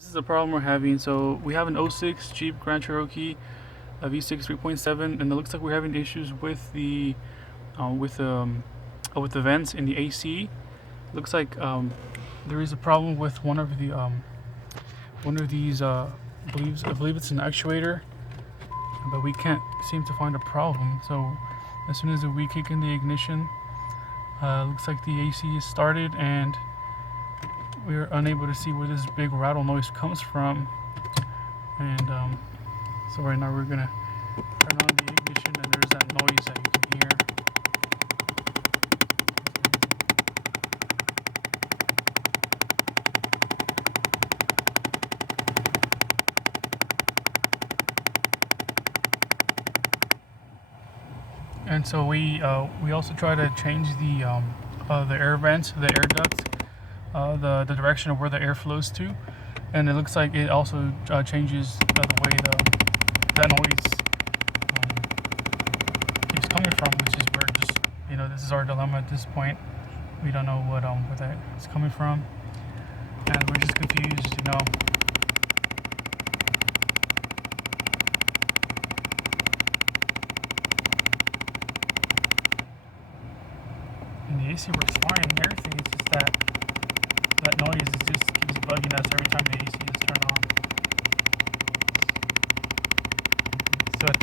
This is a problem we're having. So we have an '06 Jeep Grand Cherokee, a V6 3.7, and it looks like we're having issues with the with the vents in the AC. Looks like there is a problem with one of these. I believe it's an actuator, but we can't seem to find a problem. So as soon as we kick in the ignition, looks like the AC is started, and we're unable to see where this big rattle noise comes from. And so right now we're gonna turn on the ignition, and there's that noise that you can hear. And so we also try to change the air vents, the air ducts, the direction of where the air flows to, and it looks like it also changes the way that noise keeps coming from, which is where just this is our dilemma at this point. We don't know where that is coming from, and we're just confused. And the AC works fine and everything. It's just that noise just keeps bugging us every time the AC is turned on. So at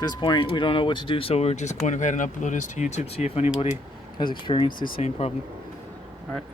this point, we don't know what to do. So we're just going ahead and upload this to YouTube, see if anybody has experienced the same problem. All right.